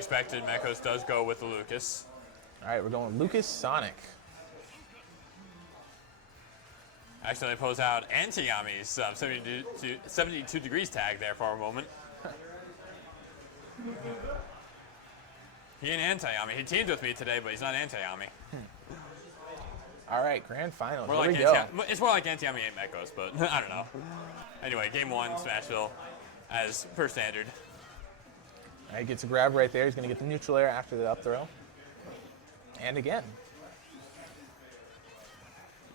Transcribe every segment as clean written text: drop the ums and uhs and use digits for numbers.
expected, Mekos does go with the Lucas. All right, we're going Lucas Sonic. Actually, they pulls out Anti-Yami's 72 degrees tag there for a moment. He ain't Anti-Yami. He teamed with me today, but he's not Anti-Yami. All right, grand final. More Here like we go. It's more like Anti-Yami ain't Mekos, but I don't know. Anyway, game one, Smashville, as per standard. All right, gets a grab right there. He's going to get the neutral air after the up throw. And again.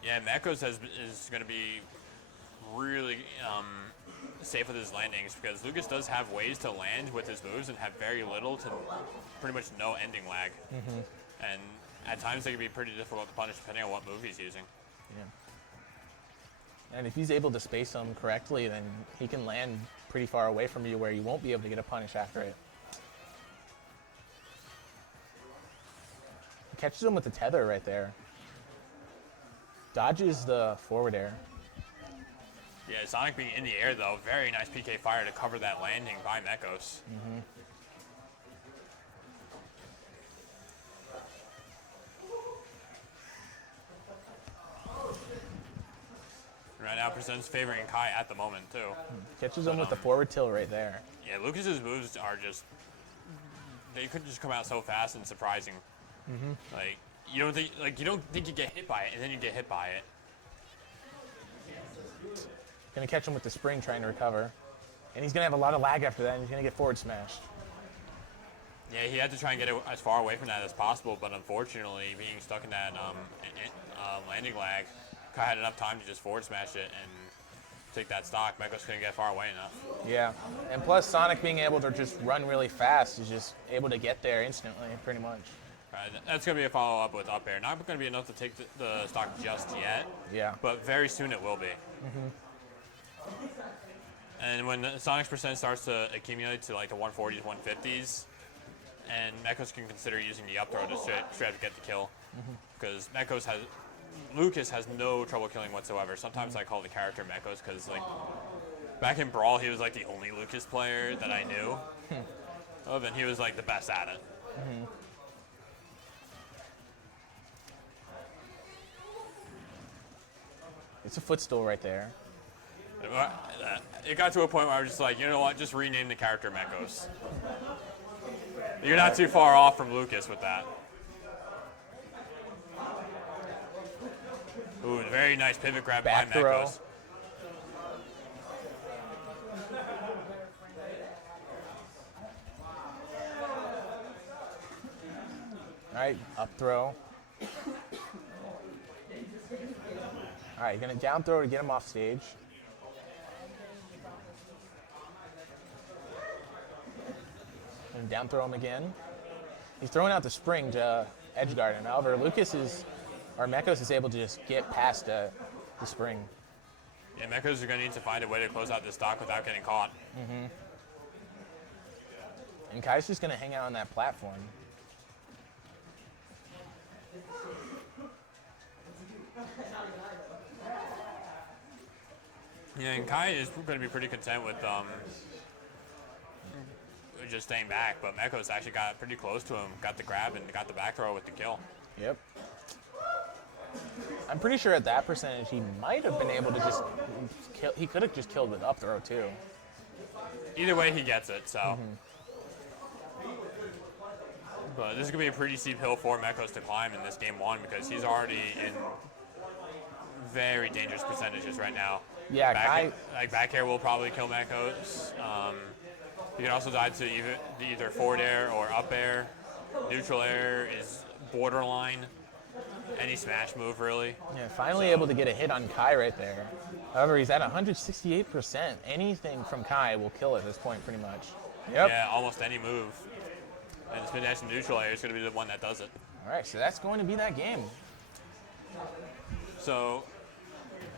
Yeah, Mekos is going to be really safe with his landings because Lucas does have ways to land with his moves and have very little to pretty much no ending lag. And at times they can be pretty difficult to punish depending on what move he's using. Yeah. And if he's able to space them correctly, then he can land pretty far away from you where you won't be able to get a punish after it. He catches him with the tether right there. Dodges the forward air. Yeah, Sonic being in the air though, very nice PK fire to cover that landing by Mekos. Right now, Present's favoring Kai at the moment too. Catches him with the forward tilt right there. Yeah, Lucas's moves are just—they could just come out so fast and surprising. Like you don't think you get hit by it, and then you get hit by it. Gonna catch him with the spring, trying to recover, and he's gonna have a lot of lag after that, and he's gonna get forward smashed. Yeah, he had to try and get it as far away from that as possible, but unfortunately, being stuck in that landing lag, Kai had enough time to just forward smash it and take that stock. Mekos couldn't get far away enough. Yeah, and plus Sonic being able to just run really fast is just able to get there instantly, pretty much. Right, that's going to be a follow-up with up air. Not going to be enough to take the stock just yet. Yeah. But very soon it will be. And when Sonic's percent starts to accumulate to like the 140s, 150s, and Mekos can consider using the up throw to straight up get the kill. Because Lucas has no trouble killing whatsoever. Sometimes I call the character Mekos because like back in Brawl he was like the only Lucas player that I knew of, and he was like the best at it. It's a footstool right there. It got to a point where I was just like, you know what, just rename the character Mekos. You're not too far off from Lucas with that. Ooh, very nice pivot grab Back by throw. Mekos. All right, up throw. All right, you're gonna down throw to get him off stage. And down throw him again. He's throwing out the spring to edge guard him. However, Mekos is able to just get past the spring. Yeah, Mekos are going to need to find a way to close out this stock without getting caught. And Kai's just gonna hang out on that platform. Yeah, and Kai is going to be pretty content with just staying back, but Mekos actually got pretty close to him, got the grab, and got the back throw with the kill. Yep. I'm pretty sure at that percentage he might have been able to just kill. He could have just killed with up throw too. Either way, he gets it, so. But this is going to be a pretty steep hill for Mekos to climb in this game one because he's already in very dangerous percentages right now. Yeah, Kai. Back air will probably kill Mekos. You can also die to either forward air or up air. Neutral air is borderline. Any smash move, really. Yeah, finally able to get a hit on Kai right there. However, he's at 168%. Anything from Kai will kill at this point, pretty much. Yep. Yeah, almost any move. And spin dash and neutral air is going to be the one that does it. All right, so that's going to be that game. So,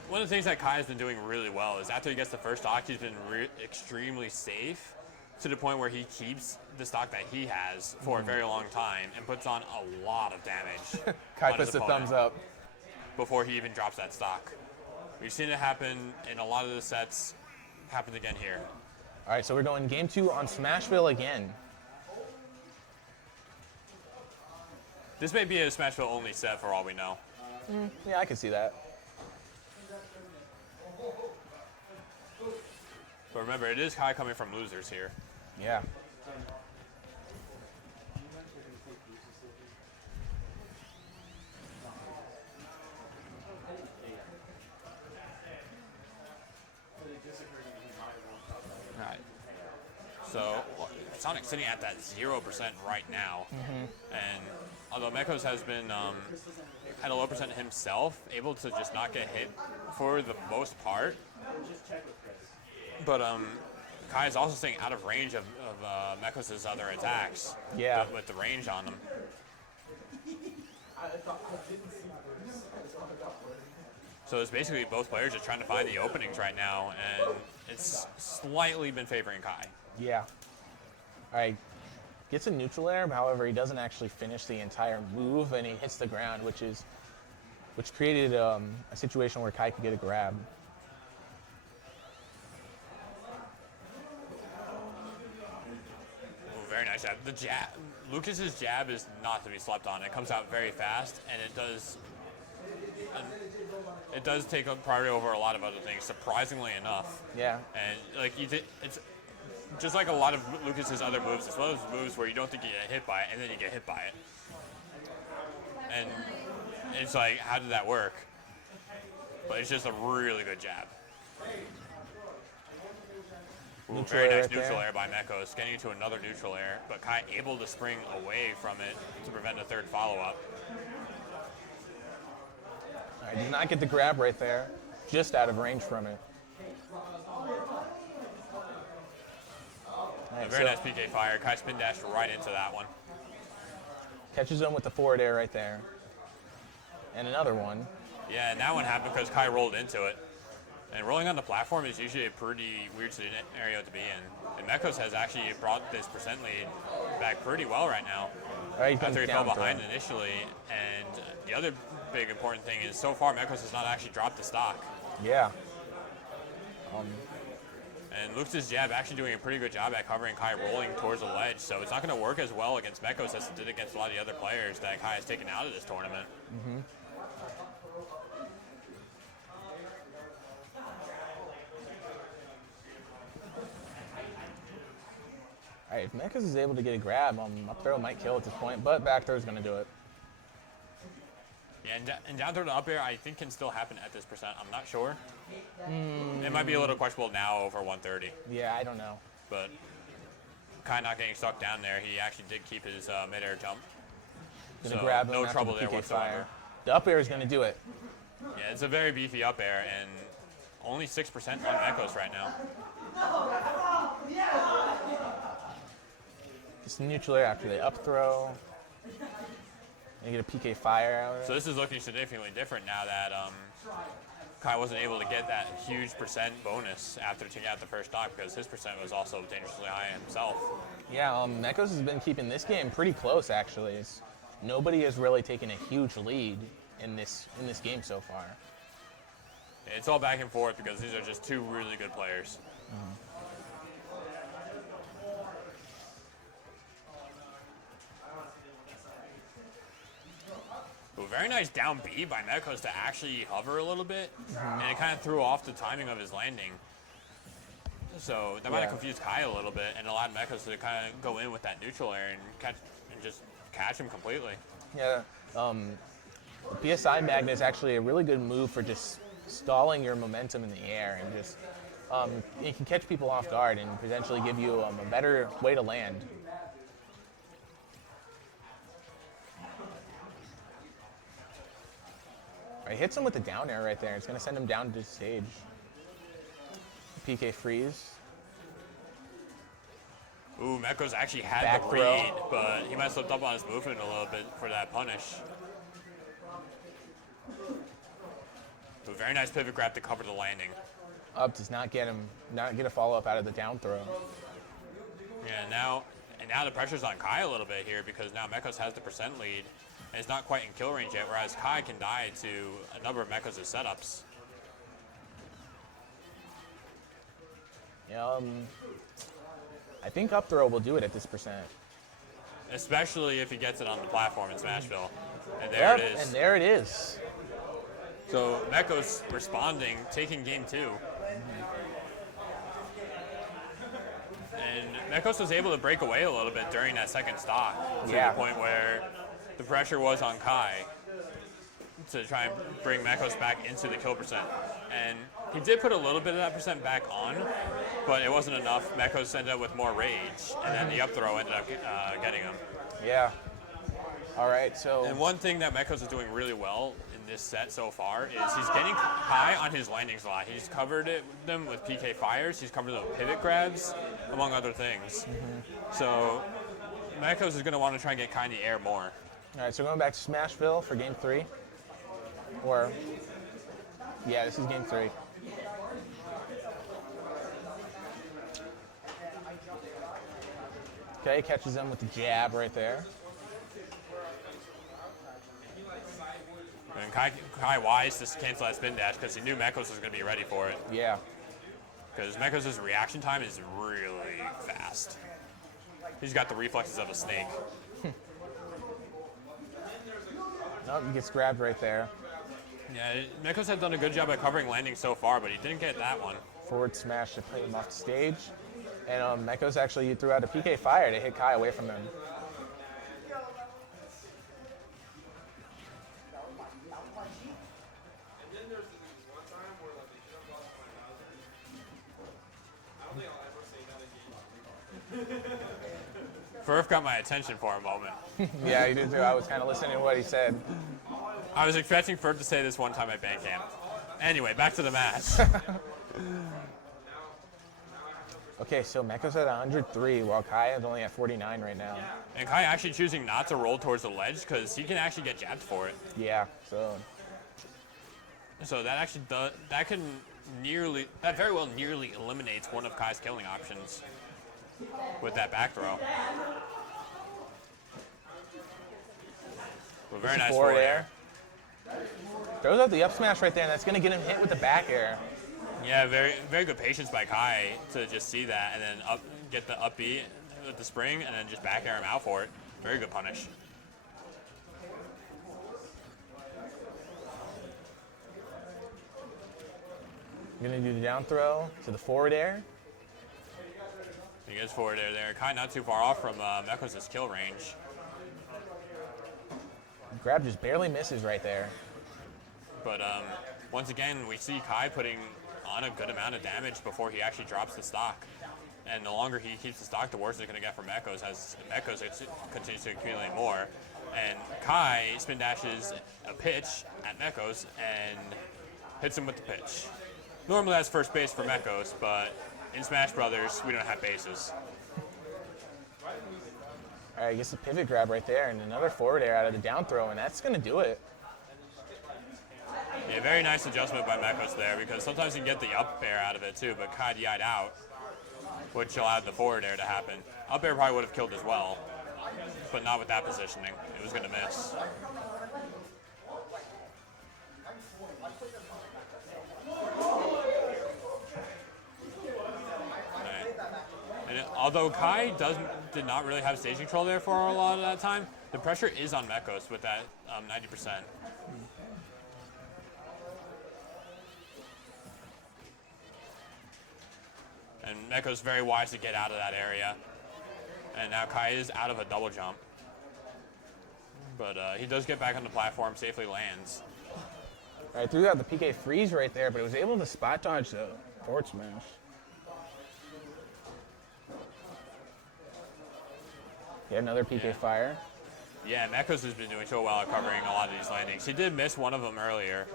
one of the things that Kai has been doing really well is after he gets the first stock, he's been extremely safe to the point where he keeps the stock that he has for a very long time and puts on a lot of damage. Kai puts the thumbs up before he even drops that stock. We've seen it happen in a lot of the sets. Happens again here. All right, so we're going game two on Smashville again. This may be a Smashville only set for all we know. Yeah, I can see that. But remember, it is Kai coming from losers here. Yeah. Alright. So, Sonic's sitting at that 0% right now. And although Mekos has been at a low percent himself, able to just not get hit for the most part. But Kai is also staying out of range of Mekos' other attacks. Yeah. With the range on them. So it's basically both players just trying to find the openings right now, and it's slightly been favoring Kai. Yeah. All right. Gets a neutral air, however, he doesn't actually finish the entire move, and he hits the ground, which created a situation where Kai could get a grab. Ooh, very nice jab. The jab, Lucas's jab is not to be slept on. It comes out very fast, and it does take a priority over a lot of other things, surprisingly enough. Yeah. And like it's just like a lot of Lucas's other moves. It's one of those moves where you don't think you get hit by it, and then you get hit by it. And it's like, how did that work? But it's just a really good jab. Ooh, very nice neutral air by Mekos, getting into another neutral air, but Kai able to spring away from it to prevent a third follow-up. I did not get the grab right there, just out of range from it. A very nice PK fire. Kai spin dashed right into that one. Catches him with the forward air right there. And another one. Yeah, and that one happened because Kai rolled into it. And rolling on the platform is usually a pretty weird scenario to be in. And Mekos has actually brought this percent lead back pretty well right now. Right, after he fell behind initially. And the other big important thing is so far Mekos has not actually dropped the stock. Yeah. And Luke's jab actually doing a pretty good job at covering Kai rolling towards the ledge, so it's not going to work as well against Mekos as it did against a lot of the other players that Kai has taken out of this tournament. All right, if Mekos is able to get a grab, up throw might kill at this point, but back throw is going to do it. Yeah, and down throw to up air I think can still happen at this percent. I'm not sure. It might be a little questionable now over 130. Yeah, I don't know. But Kai not getting stuck down there. He actually did keep his mid-air jump. Gonna grab him no after trouble the there PK whatsoever. fire. The up air is going to do it. Yeah, it's a very beefy up air, and only 6% on Mekos right now. Just neutral air after the up throw. And get a PK fire out of it. So this is looking significantly different now that Kai wasn't able to get that huge percent bonus after taking out the first stock because his percent was also dangerously high himself. Yeah, Mekos has been keeping this game pretty close, actually. Nobody has really taken a huge lead in this game so far. It's all back and forth because these are just two really good players. Ooh, very nice down B by Mekos to actually hover a little bit, and it kind of threw off the timing of his landing. So that might have confused Kai a little bit and allowed Mekos to kind of go in with that neutral air and just catch him completely. Yeah, the PSI magnet is actually a really good move for just stalling your momentum in the air and just it can catch people off guard and potentially give you a better way to land. He hits him with the down air right there. It's going to send him down to the stage. PK freeze. Ooh, Mekos actually had Back the throw. read, but he might have slipped up on his movement a little bit for that punish. Ooh, very nice pivot grab to cover the landing. Up does not get a follow up out of the down throw. Yeah, now the pressure's on Kai a little bit here because now Mekos has the percent lead. And it's not quite in kill range yet, whereas Kai can die to a number of Mekos' setups. Yeah, I think up throw will do it at this percent. especially if he gets it on the platform in Smashville. And there Yep, it is. and there it is. So Mekos responding, taking game 2. And Mekos was able to break away a little bit during that second stock to Yeah. the point where the pressure was on Kai to try and bring Mekos back into the kill percent. And he did put a little bit of that percent back on, but it wasn't enough. Mekos ended up with more rage, and then the up throw ended up getting him. Yeah. All right, so And one thing that Mekos is doing really well in this set so far is he's getting high on his landings a lot. He's covered them with PK fires. He's covered them with pivot grabs, among other things. So Mekos is going to want to try and get Kai in the air more. all right, so going back to Smashville for game 3. Or, yeah, this is game 3. Okay, catches him with the jab right there. And Kai wise to cancel that spin dash because he knew Mekos was going to be ready for it. Yeah. Because Mekos' reaction time is really fast. He's got the reflexes of a snake. Nope, he gets grabbed right there. Yeah, Mekos had done a good job at covering landings so far, but he didn't get that one. Forward smash to put him off the stage. And Mekos actually threw out a PK fire to hit Kai away from him. Furf got my attention for a moment. Yeah, he did too. I was kind of listening to what he said. I was expecting Furf to say this one time at Bandcamp. Anyway, back to the match. Okay, so Mekos at 103, while Kai is only at 49 right now. And Kai actually choosing not to roll towards the ledge because he can actually get jabbed for it. Yeah, so So that actually does, that very well nearly eliminates one of Kai's killing options with that back throw. But very nice forward air. Throws out the up smash right there, and that's going to get him hit with the back air. Yeah, very very good patience by Kai to just see that and then get the up B with the spring and then just back air him out for it. Very good punish. Going to do the down throw to the forward air. He gets forward air there. Kai not too far off from Mekos' kill range. Grab just barely misses right there. But once again, we see Kai putting on a good amount of damage before he actually drops the stock. And the longer he keeps the stock, the worse it's going to get for Mekos as Mekos continues to accumulate more. And Kai spin dashes a pitch at Mekos and hits him with the pitch. Normally that's first base for Mekos, but in Smash Brothers, we don't have bases. All right, gets the pivot grab right there and another forward air out of the down throw, and that's going to do it. Yeah, very nice adjustment by Mekos there because sometimes you can get the up air out of it too, but Kai DI'd out, which allowed the forward air to happen. Up air probably would have killed as well, but not with that positioning. It was going to miss. And although Kai did not really have stage control there for a lot of that time, the pressure is on Mekos with that 90%. And Mekos very wise to get out of that area. And now Kai is out of a double jump. But he does get back on the platform, safely lands. All right, threw out the PK freeze right there, but it was able to spot dodge the forward smash. Yeah, another PK fire. Yeah, Mekos has been doing so well at covering a lot of these landings. He did miss one of them earlier.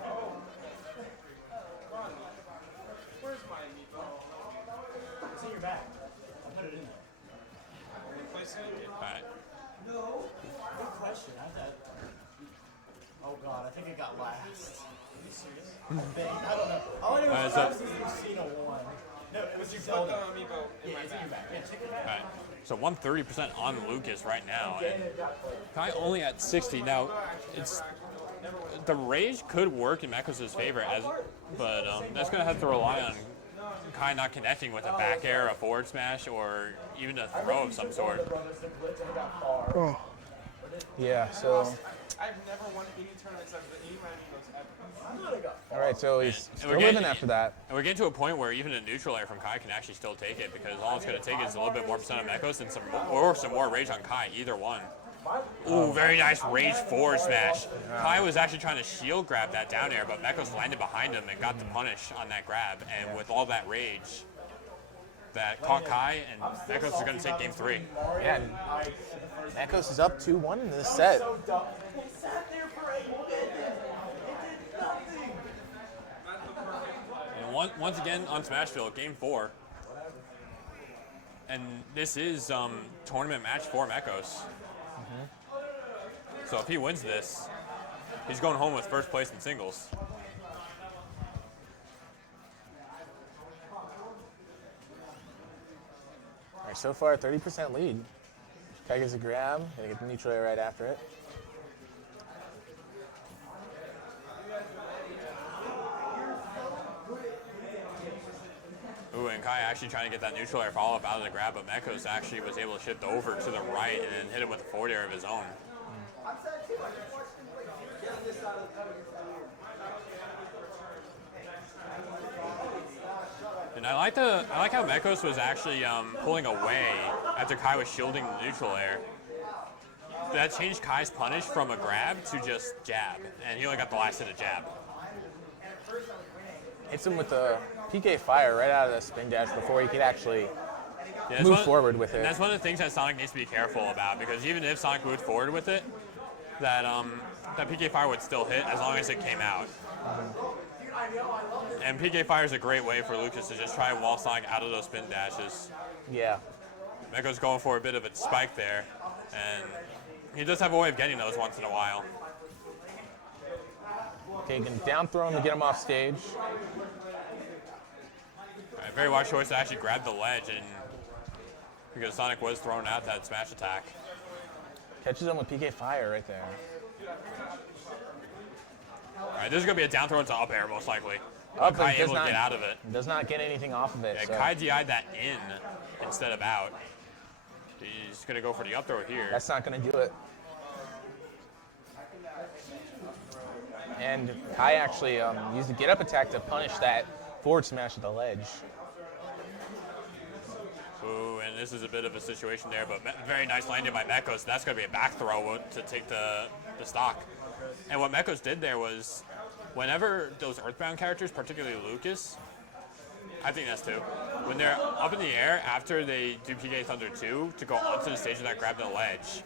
It's in your bag. I'll put it in there. All right. No. Good question. Oh God, I think it got last. Are you serious? I think. I don't know. All I know is so- Travis is Lucina won. No, it was your Zelda. Yeah, it's in your bag. Yeah, take it back. All right. So 130% on Lucas right now. And Kai only at 60. Now, the rage could work in Mekos' favor, but that's going to have to rely on Kai not connecting with a back air, a forward smash, or even a throw of some sort. Oh. Yeah, so. I've never won any tournaments of any round ever. All right, so he's And still we're living getting- after that. And we're getting to a point where even a neutral air from Kai can actually still take it, because all it's going to take is a little bit more percent of Mekos and some more rage on Kai, either one. Ooh, very nice rage forward smash. Kai was actually trying to shield grab that down air, but Mekos landed behind him and got the punish on that grab. And with all that rage, that caught Kai, and Mekos is going to take game 3. Yeah, and Mekos is up 2-1 in this set. He sat there for 8 minutes. It did nothing. And once again on Smashville, game 4. And this is tournament match for Mekos. So if he wins this, he's going home with first place in singles. All right, so far 30% lead. Kai gets a grab, gonna get the neutral air right after it. Ooh, and Kai actually trying to get that neutral air follow-up out of the grab, but Mekos actually was able to shift over to the right and then hit him with a forward air of his own. And I like how Mekos was actually pulling away after Kai was shielding the neutral air. That changed Kai's punish from a grab to just jab, and he only got the last hit of jab. Hits him with the PK fire right out of the spin dash before he could actually Yeah, that's move one- forward with And it. that's one of the things that Sonic needs to be careful about, because even if Sonic moved forward with it, that PK Fire would still hit as long as it came out. And PK Fire is a great way for Lucas to just try and wall Sonic out of those spin dashes. Yeah. Meko's going for a bit of a spike there, and he does have a way of getting those once in a while. Okay, you can down throw him to get him off stage. All right, very wise choice to actually grab the ledge, and because Sonic was throwing out that smash attack. Catches him with PK fire right there. All right, this is going to be a down throw into up air, most likely. Up, Kai but does able to not- get out of it. Does not get anything off of it. Yeah, So Kai DI'd that in instead of out. He's going to go for the up throw here. that's not going to do it. And Kai actually used the get up attack to punish that forward smash at the ledge. Ooh, and this is a bit of a situation there, but very nice landing by Mekos. That's going to be a back throw to take the stock. And what Mekos did there was, whenever those Earthbound characters, particularly Lucas, I think that's two, when they're up in the air after they do PK Thunder 2 to go onto the stage that grab the ledge,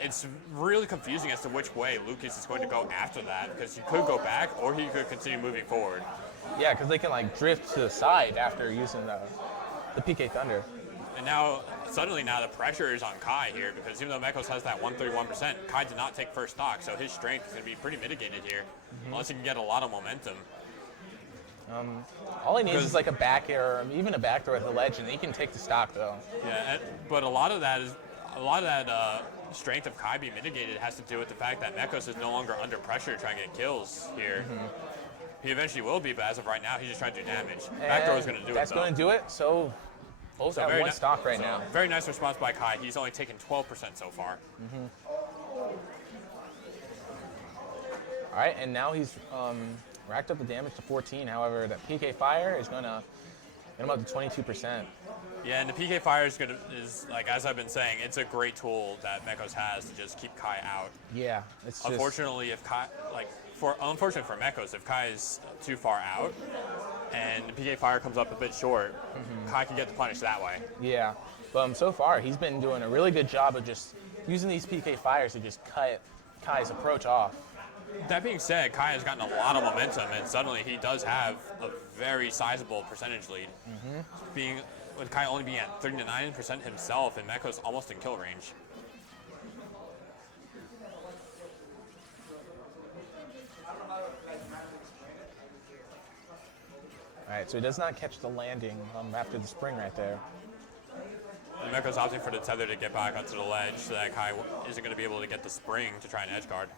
it's really confusing as to which way Lucas is going to go after that, because he could go back or he could continue moving forward. Yeah, because they can like drift to the side after using the PK Thunder. And now, suddenly now the pressure is on Kai here, because even though Mekos has that 131%, Kai did not take first stock, so his strength is going to be pretty mitigated here, unless he can get a lot of momentum. All he needs is like a back air, or even a back throw at the ledge, and he can take the stock though. Yeah, but a lot of that strength of Kai being mitigated has to do with the fact that Mekos is no longer under pressure to try and get kills here. He eventually will be, but as of right now, he's just trying to do damage. Back throw is going to do it, That's though. going to do it. So both at one stock right so now. Very nice response by Kai. He's only taken 12% so far. All right, and now he's racked up the damage to 14. However, that PK fire is going to get him up to 22%. Yeah, and the PK Fire is like, as I've been saying, it's a great tool that Mekos has to just keep Kai out. Yeah, it's just Unfortunately, if Kai, unfortunately for Mekos, if Kai is too far out and the PK Fire comes up a bit short, Kai can get the punish that way. yeah. But so far, he's been doing a really good job of just using these PK fires to just cut Kai's approach off. That being said, Kai has gotten a lot of momentum, and suddenly he does have a very sizable percentage lead. With Kai only being at 39% himself, and Mekos almost in kill range. All right, so he does not catch the landing after the spring right there. And Mekos opting for the tether to get back onto the ledge so that Kai isn't going to be able to get the spring to try and edge guard.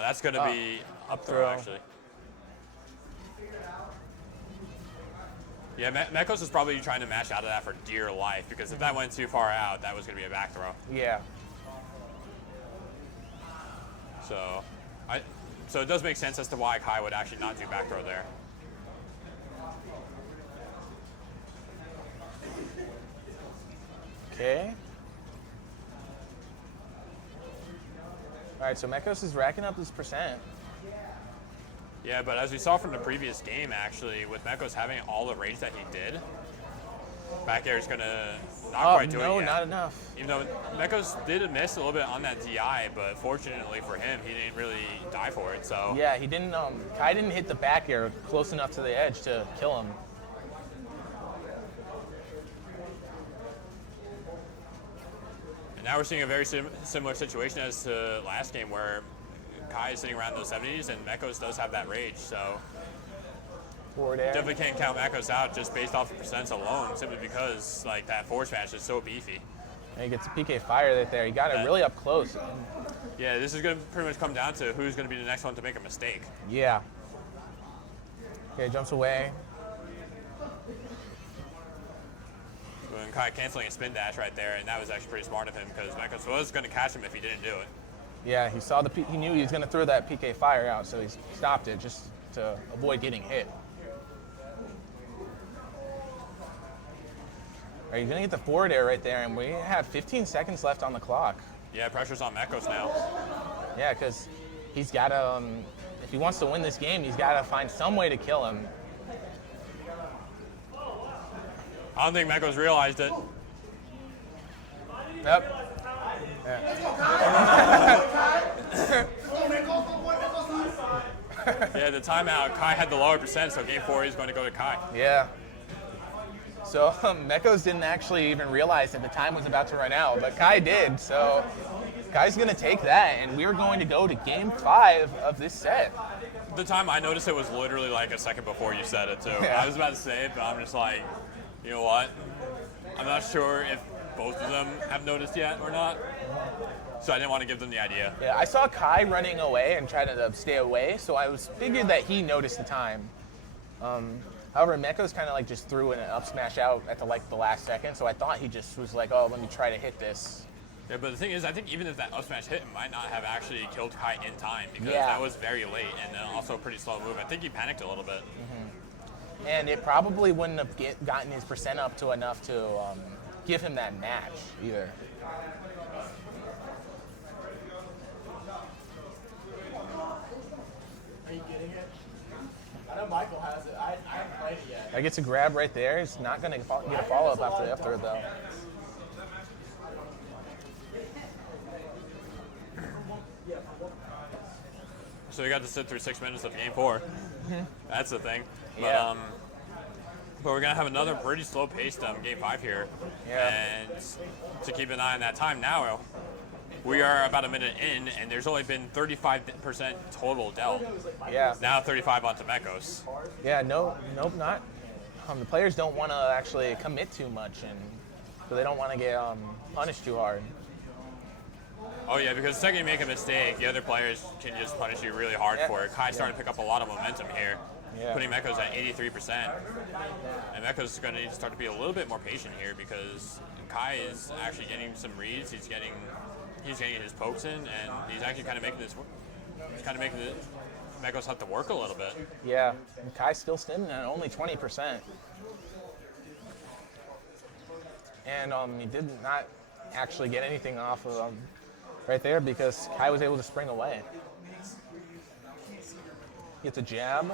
That's going to be up throw, throw. actually. Yeah, Mekos is probably trying to mash out of that for dear life, because if that went too far out, that was going to be a back throw. Yeah. So it does make sense as to why Kai would actually not do back throw there. Okay. All right, so Mekos is racking up this percent. Yeah, but as we saw from the previous game, actually, with Mekos having all the rage that he did, back air is going to not quite do it No, yet. not enough. Even though Mekos did miss a little bit on that DI, but fortunately for him, he didn't really die for it. So Yeah, he didn't. Kai didn't hit the back air close enough to the edge to kill him. And now we're seeing a very similar situation as to last game, where Kai is sitting around those 70s, and Mekos does have that rage. So Forward air. definitely can't count Mekos out just based off the percents alone, simply because like that forward smash is so beefy. And he gets a PK fire right there. He got it really up close. Yeah, this is going to pretty much come down to who's going to be the next one to make a mistake. Yeah. Okay, jumps away. And Kai canceling a spin dash right there, and that was actually pretty smart of him, because Mekos was going to catch him if he didn't do it. Yeah, he saw he knew he was going to throw that PK fire out, so he stopped it just to avoid getting hit. Are you going to get the forward air right there? And we have 15 seconds left on the clock. Yeah, pressure's on Mekos now. Yeah, because he's got to, if he wants to win this game, he's got to find some way to kill him. I don't think Mekos realized it. Yep. Yeah, the timeout, Kai had the lower percent, so game 4 is going to go to Kai. Yeah. So Mekos didn't actually even realize that the time was about to run out, but Kai did. So Kai's going to take that, and we're going to go to game 5 of this set. The time I noticed it was literally like a second before you said it, too. Yeah. I was about to say it, but I'm just like, you know what? I'm not sure if both of them have noticed yet or not, so I didn't want to give them the idea. Yeah, I saw Kai running away and trying to stay away, so I figured that he noticed the time. However, Mekos kind of like just threw an up smash out at the last second, so I thought he just was like, oh, let me try to hit this. Yeah, but the thing is, I think even if that up smash hit, it might not have actually killed Kai in time, because Yeah. that was very late and also a pretty slow move. I think he panicked a little bit. And it probably wouldn't have gotten his percent up to enough to give him that match either. Are you getting it? I know Michael has it. I haven't played it yet. That gets a grab right there. He's not going to get a follow-up after the up throw, though. So we got to sit through 6 minutes of game 4. That's the thing. Yeah. But we're going to have another pretty slow-paced game 5 here. Yeah. And to keep an eye on that time now, we are about a minute in, and there's only been 35% total dealt. Yeah. Now 35 onto Mekos. Yeah, nope, not. The players don't want to actually commit too much, and so they don't want to get punished too hard. Oh yeah, because the second you make a mistake, the other players can just punish you really hard for it. Kai's starting to pick up a lot of momentum here, putting Mekos at 83%. And Mekos is going to need to start to be a little bit more patient here, because Kai is actually getting some reads. He's getting his pokes in, and he's actually kind of making Mekos have to work a little bit. Yeah, and Kai's still standing at only 20%. And he did not actually get anything off of right there, because Kai was able to spring away. Gets a jab.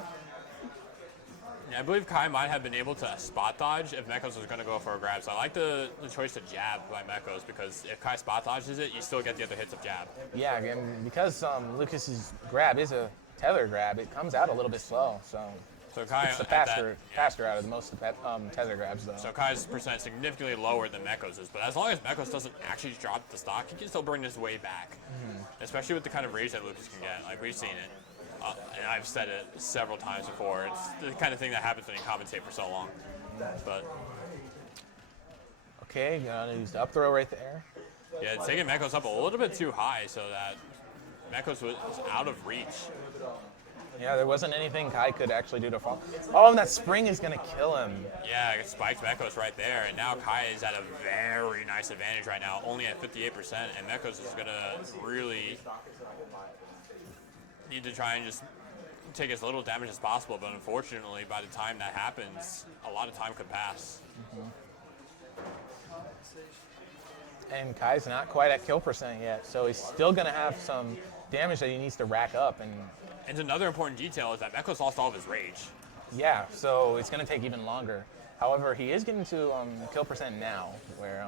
Yeah, I believe Kai might have been able to spot dodge if Mekos was going to go for a grab. So I like the choice to jab by Mekos, because if Kai spot dodges it, you still get the other hits of jab. Yeah, again, because Lucas's grab is a tether grab, it comes out a little bit slow. So Kai it's the at faster out of most of the tether grabs, though. So Kai's percent significantly lower than Mekos' but as long as Mekos doesn't actually drop the stock, he can still bring this way back. Especially with the kind of rage that Lucas can get. Like, we've seen it. And I've said it several times before. It's the kind of thing that happens when you commentate for so long. But okay, gonna use the up throw right there. yeah, it's taking Mekos up a little bit too high so that Mekos was out of reach. Yeah, there wasn't anything Kai could actually do to fall. Oh, and that spring is going to kill him. Yeah, it spikes Mekos right there, and now Kai is at a very nice advantage right now, only at 58%, and Mekos is going to really need to try and just take as little damage as possible, but unfortunately, by the time that happens, a lot of time could pass. And Kai's not quite at kill percent yet, so he's still going to have some damage that he needs to rack up. And another important detail is that Mekos lost all of his rage. Yeah, so it's going to take even longer. However, he is getting to kill percent now, where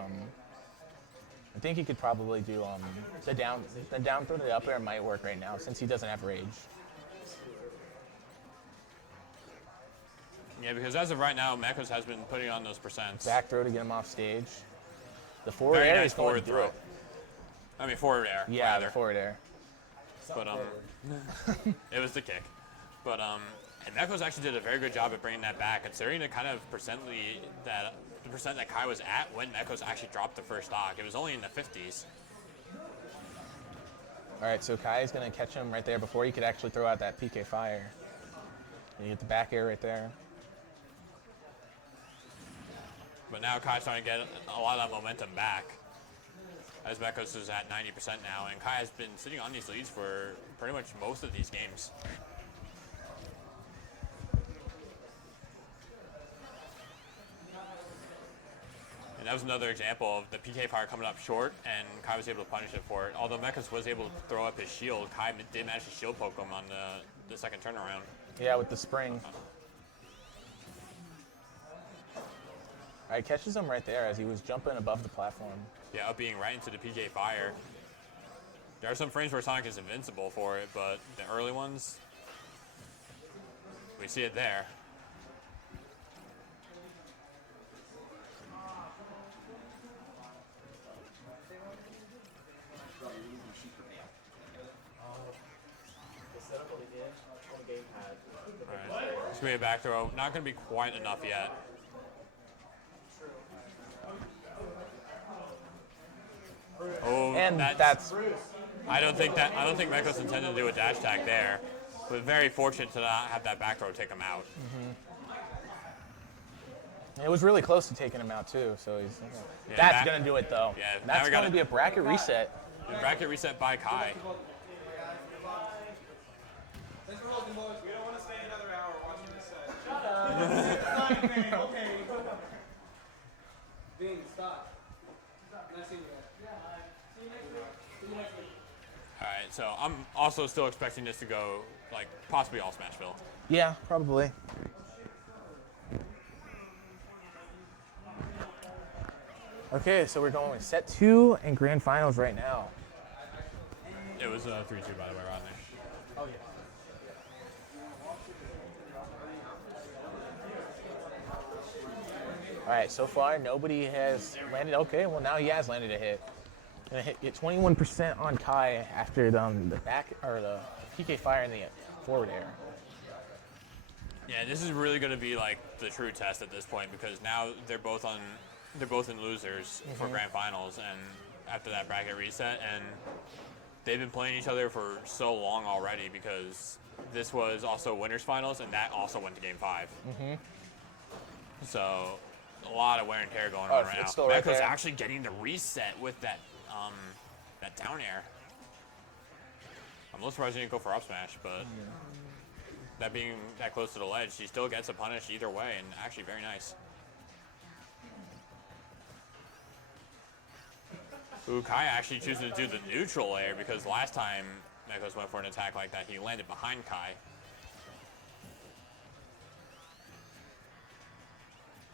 I think he could probably do the down throw to the up air might work right now since he doesn't have rage. Yeah, because as of right now, Mekos has been putting on those percents. Back throw to get him off stage. The forward Very air nice is going forward to do throw. it. I mean, forward air. Yeah, rather. the forward air. But it was the kick. But and Mekos actually did a very good job at bringing that back, considering the kind of the percent that Kai was at when Mekos actually dropped the first stock. It was only in the 50s. All right, so Kai is going to catch him right there before he could actually throw out that PK fire. You get the back air right there. But now Kai's starting to get a lot of that momentum back, as Mekos is at 90% now, and Kai has been sitting on these leads for pretty much most of these games. And that was another example of the PK fire coming up short, and Kai was able to punish it for it. Although Mekos was able to throw up his shield, Kai did manage to shield poke him on the second turnaround. Yeah, with the spring. All right, catches him right there as he was jumping above the platform. Yeah, up being right into the PK fire. There are some frames where Sonic is invincible for it, but the early ones, we see it there. Alright, it's gonna be a back throw. Not gonna be quite enough yet. Oh, And that's I don't think Mekos intended to do a dash tag there, but very fortunate to not have that back throw take him out. it was really close to taking him out too. So he's Yeah, that's gonna do it though. Yeah, now that's we gonna gotta- be a bracket reset. The bracket reset by Kai. Thanks for holding, boys. We don't want to stay another hour watching this set. Okay. Bean, stop. Nice seeing you guys. Alright, so I'm also still expecting this to go, like, possibly all Smashville. Yeah, probably. Okay, so we're going with set 2 and grand finals right now. It was 3-2, by the way, Rodney. Oh, yeah. All right, so far nobody has landed. Okay, well now he has landed a hit. Gonna get 21% on Kai after the back or the PK fire in the forward air. Yeah, this is really going to be like the true test at this point, because now they're both in losers for grand finals, and after that bracket reset, and they've been playing each other for so long already, because this was also winners finals, and that also went to game 5. So a lot of wear and tear going on right it's now. still right Mekos there. actually getting the reset with that that down air. I'm a little surprised he didn't go for up smash, but that being that close to the ledge, he still gets a punish either way, and actually very nice. Ooh, Kai actually choosing to do the neutral air, because last time Mekos went for an attack like that, he landed behind Kai.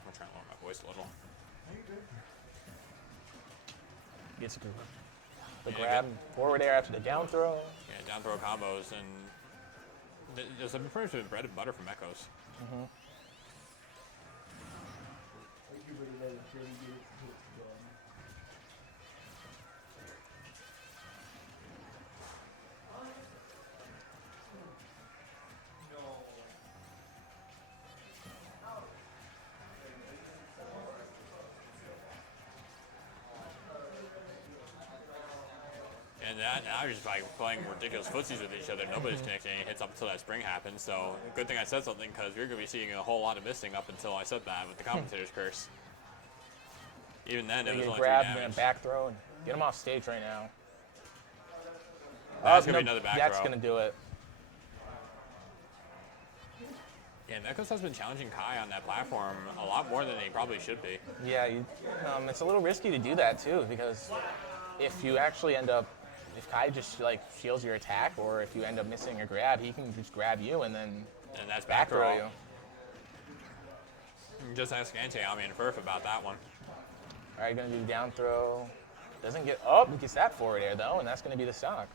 I'm trying to lower my voice a little. Gets the grab, forward air after the down throw. Yeah, down throw combos, and there's pretty much been bread and butter for Mekos. And now you're just like playing ridiculous footsies with each other. Nobody's connecting any hits up until that spring happens. So good thing I said something because you're going to be seeing a whole lot of missing up until I said that with the commentator's curse. Even then, it was only 3 grab damage. and back throw and get him off stage right now. That's going to be another back That's throw. going to do it. Yeah, Mekos has been challenging Kai on that platform a lot more than he probably should be. Yeah, it's a little risky to do that too because if you actually end up, if Kai just like shields your attack, or if you end up missing a grab, he can just grab you and then that's back throw you. Just ask Ante-Ami and Furf about that one. All right, gonna do down throw. Doesn't get up. He gets that forward air though, and that's gonna be the stock.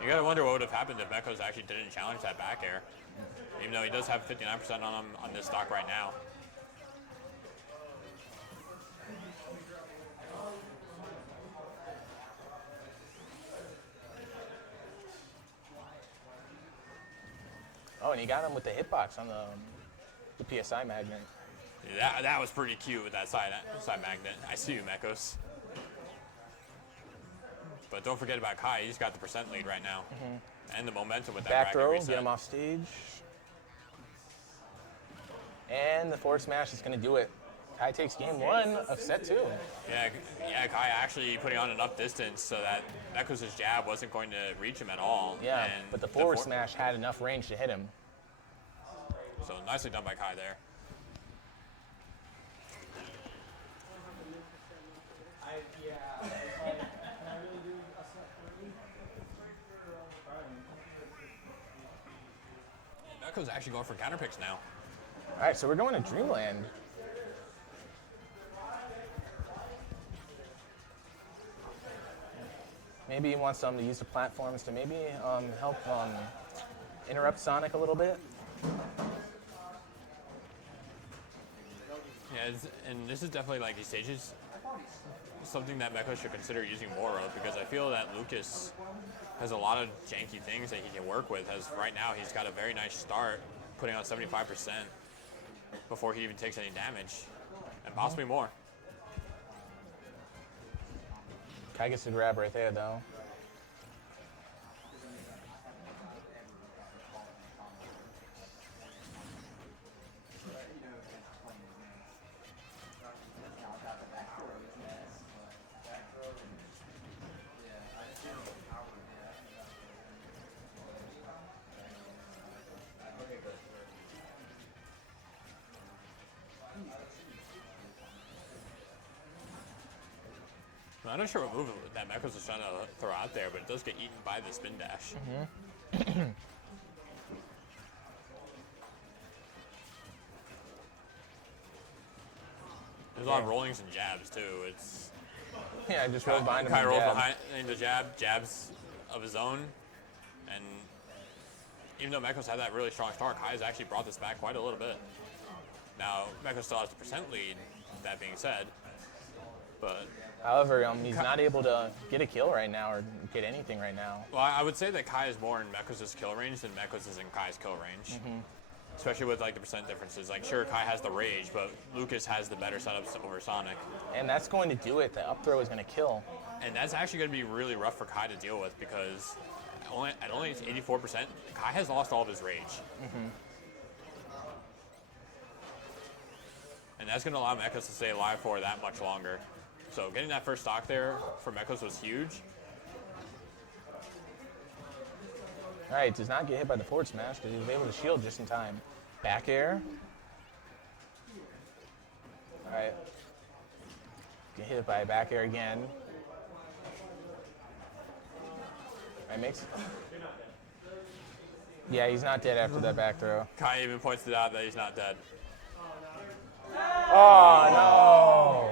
You gotta wonder what would have happened if Mekos actually didn't challenge that back air. Even though he does have 59% on him on this stock right now. Oh, and he got him with the hitbox on the PSI magnet. That was pretty cute with that side magnet. I see you, Mekos. But don't forget about Kai. He's got the percent lead right now. And the momentum with that Back bracket throw, reset. get him off stage. And the forward smash is going to do it. Kai takes game 1 of set 2. Yeah, Kai actually putting on enough distance so that Mekos' jab wasn't going to reach him at all. Yeah, and but the forward smash had enough range to hit him. So nicely done by Kai there. Mekos actually going for counter picks now. All right, so we're going to Dreamland. Maybe he wants them to use the platforms to maybe help interrupt Sonic a little bit. Yeah, and this is definitely like these stages, something that Mekos should consider using more of because I feel that Lucas has a lot of janky things that he can work with. As right now, he's got a very nice start, putting on 75% before he even takes any damage, and possibly more. Kai gets the grab right there, though. I'm not sure what move that Mekos is trying to throw out there, but it does get eaten by the spin dash. There's a lot of rollings and jabs too. It's Yeah, just roll behind him. Kai and rolls jab. behind the jabs of his own, and even though Mekos had that really strong start, Kai has actually brought this back quite a little bit. Now Mekos still has the percent lead. That being said, but However, he's not able to get a kill right now or get anything right now. well, I would say that Kai is more in Mekos' kill range than Mekos is in Kai's kill range. Especially with like the percent differences. Like sure, Kai has the rage, but Lucas has the better setups over Sonic. And that's going to do it. The up throw is going to kill. And that's actually going to be really rough for Kai to deal with because at only 84%, Kai has lost all of his rage. And that's going to allow Mekos to stay alive for that much longer. So getting that first stock there for Mekos was huge. All right, does not get hit by the forward smash because he was able to shield just in time. Back air. All right. Get hit by a back air again. All right, makes. Yeah, he's not dead after that back throw. Kai even points it out that he's not dead. Oh, no.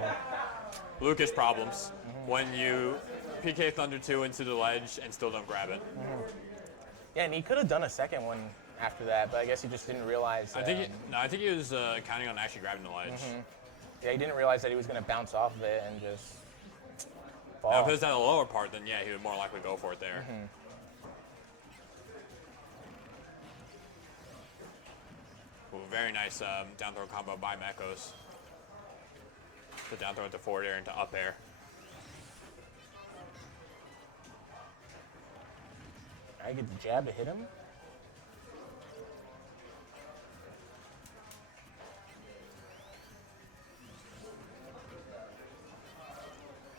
Lucas problems when you PK Thunder 2 into the ledge and still don't grab it. Yeah, and he could have done a second one after that, but I guess he just didn't realize. I think he was counting on actually grabbing the ledge. Yeah, he didn't realize that he was going to bounce off of it and just fall. Now, if it was at the lower part, then yeah, he would more likely go for it there. Ooh, very nice down throw combo by Mekos. The down throw into forward air into up air. I get the jab to hit him.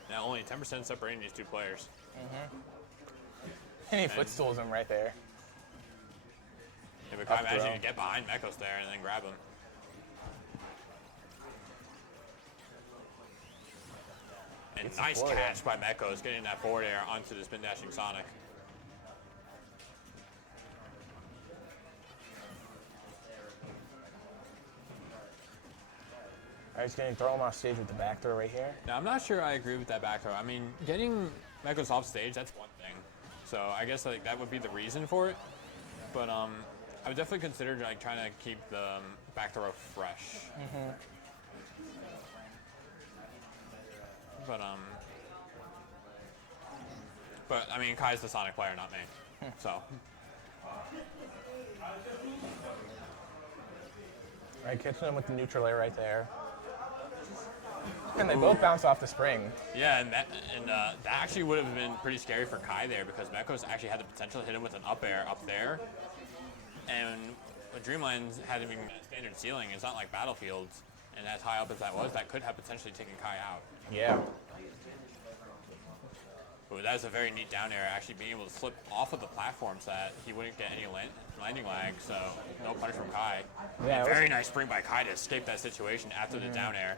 Now only 10% separating these two players. And he footstools him right there. Yeah, but Kai Up managed throw. to get behind Mekos there and then grab him. And Gets the nice forward catch by Mekos, getting that forward air onto the spin dashing Sonic. All right, he's going to throw him off stage with the back throw right here. Now, I'm not sure I agree with that back throw. I mean, getting Mekos off stage, that's one thing. So I guess like that would be the reason for it. But I would definitely consider like trying to keep the back throw fresh. But I mean, Kai's the Sonic player, not me. So All right, catching him with the neutral air right there. And they both bounce off the spring. yeah, and that actually would have been pretty scary for Kai there because Mekos actually had the potential to hit him with an up air up there. And Dreamland's had him in a standard ceiling. It's not like Battlefields, and as high up as that was, that could have potentially taken Kai out. Yeah. But that was a very neat down air, actually being able to slip off of the platform so that he wouldn't get any landing lag, so no punish from Kai. Yeah, And it was- very nice spring by Kai to escape that situation after the down air.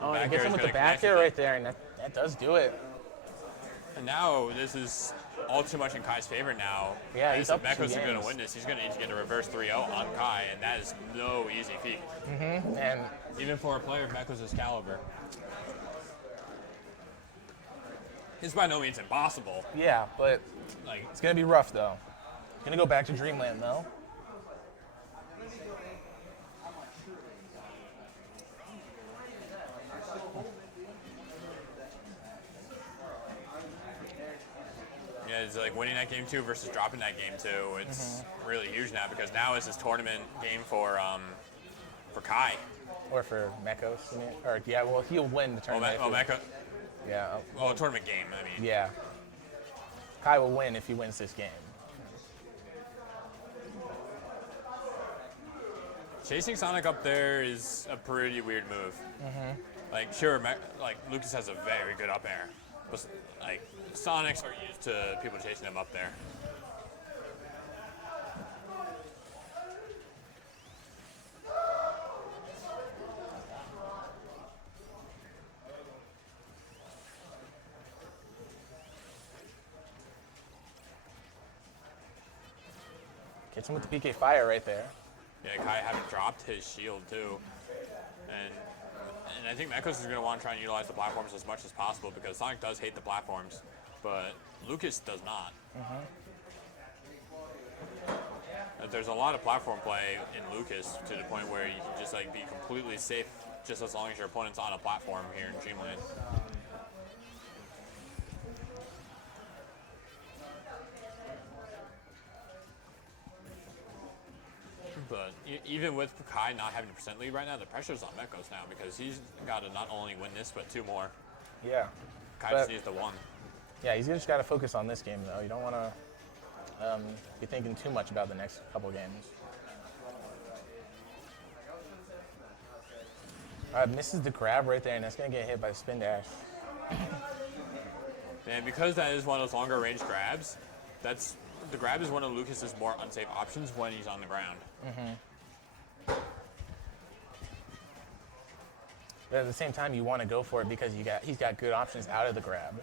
Oh, Back and he gets air him is with the gonna back connect air with right there, and that does do it. And now this is all too much in Kai's favor now. Yeah, he's If up 2 Mekos is going games. to win this, he's going to need to get a reverse 3-0 on Kai, and that is no easy feat. And Even for a player of Mekos' caliber. It's by no means impossible. yeah, but Like, it's going to be rough, though. Going to go back to Dreamland, though. yeah, it's like winning that game 2 versus dropping that game 2. It's really huge now because now is this tournament game for Kai. Or for Mekos. I mean. Or, yeah, well, he'll win the tournament. if he- Mekos. Yeah, Well, tournament game, I mean. yeah. Kai will win if he wins this game. Chasing Sonic up there is a pretty weird move. Like, sure, like Lucas has a very good up air, but like Sonics are used to people chasing them up there. Gets him with the PK Fire right there. Yeah, Kai haven't dropped his shield too, and I think Mekos is going to want to try and utilize the platforms as much as possible because Sonic does hate the platforms, but Lucas does not. There's a lot of platform play in Lucas to the point where you can just like be completely safe just as long as your opponent's on a platform here in Dreamland. But even with Kai not having a percent lead right now, the pressure's on Mekos now because he's got to not only win this, but 2 more. Yeah. Kai But- just needs the 1. Yeah, he's just got to focus on this game, though. You don't want to be thinking too much about the next couple games. Misses the grab right there, and that's going to get hit by the spin dash. And because that is one of those longer range grabs, the grab is one of Lucas's more unsafe options when he's on the ground. But at the same time, you want to go for it because he's got good options out of the grab.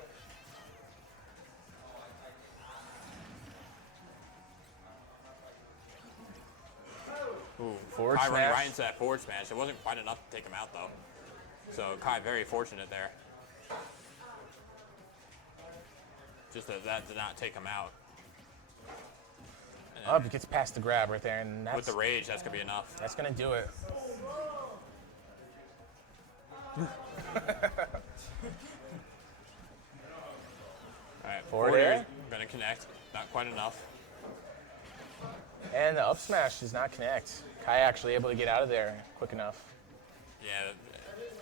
Ooh, Forward Kai running smash. right into that forward smash. It wasn't quite enough to take him out though. So Kai very fortunate there. Just that did not take him out. And Oh, he gets past the grab right there, and with the rage, that's gonna be enough. that's going to do it. All right, Forward forward air. air gonna connect. Not quite enough. And the up smash does not connect. Kai actually able to get out of there quick enough.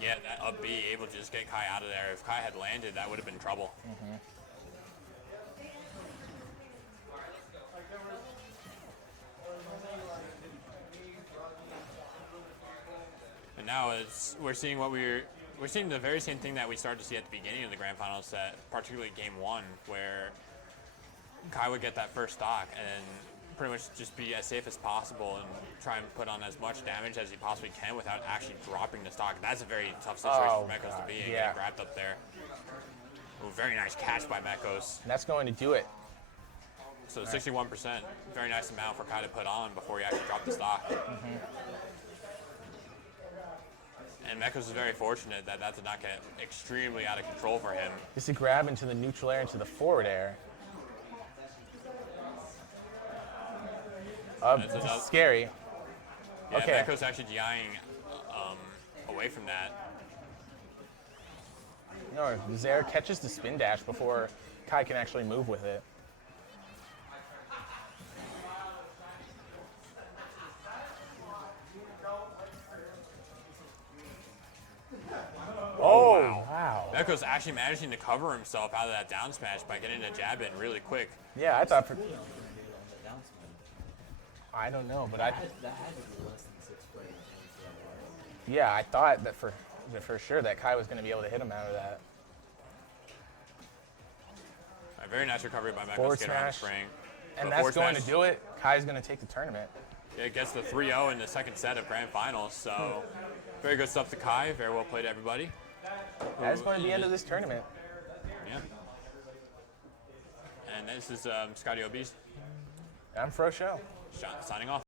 Yeah, that up B able to just get Kai out of there. If Kai had landed, that would have been trouble. And now we're seeing the very same thing that we started to see at the beginning of the grand finals, that particularly game 1, where Kai would get that first stock and pretty much just be as safe as possible and try and put on as much damage as he possibly can without actually dropping the stock. That's a very tough situation for Mekos to be in, getting wrapped up there. Ooh, very nice catch by Mekos. And that's going to do it. So 61%, very nice amount for Kai to put on before he actually dropped the stock. And Mekos is very fortunate that did not get extremely out of control for him. Just a grab into the neutral air, into the forward air. This is scary. Yeah, okay. Mekos actually DIing away from that. No, Zaire catches the spin dash before Kai can actually move with it. Oh, wow. Mekos actually managing to cover himself out of that down smash by getting a jab in really quick. Yeah, I thought for... On that down smash. I don't know, but That had to be less than 6 frames. yeah, I thought that for sure that Kai was going to be able to hit him out of that. A very nice recovery by Mekos Forward to get around the smash. spring. And But that's forward going to smash, do it. Kai's going to take the tournament. It gets the 3-0 in the second set of grand finals. So very good stuff to Kai. Very well played, everybody. That's going to be the end of this tournament. Yeah. And this is Scotty Obese I'm Fro Show. signing off.